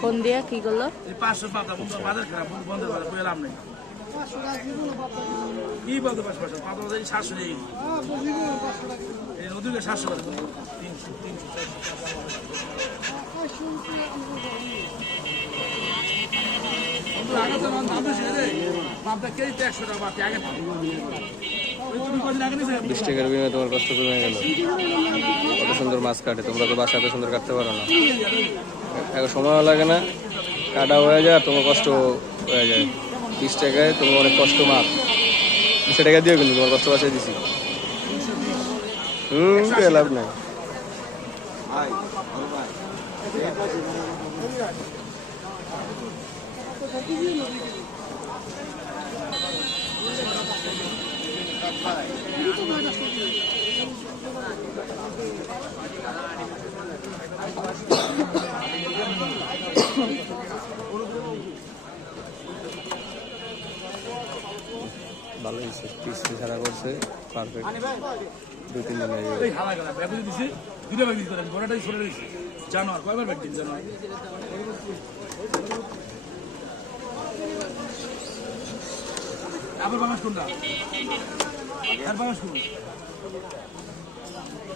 Phone দিয়া কি করলো? 500 পাতা বাজার খারাপ বন্ধ করে পেলাম না কি বলতে 500 পাতা 700 এই নদীকে 700 করে 300 20 টাকার বিনিময়ে তোমার কষ্ট কমে গেল। কত সুন্দর মাছ কাটে, তোমরা তো বাসাতে সুন্দর কাটতে পারো না। এখন সময় লাগে না, কাটা হয়ে যায় আর তোমার কষ্ট হয়ে যায়। 20 টাকায় তোমার অনেক কষ্ট মাপ। 20 টাকা দিও কিন্তু তোমার কষ্ট বাসায় দিছি। লাভ নাই। ভালো হয়েছে, পিস ছাড়া করছে পারফেক্ট। 2-3 দিন জানোয়ার কয়বার ব্যাগ দিন জানোয়ার আবার বাংলাদেশ কোনটা আর বাংলাদেশ কোন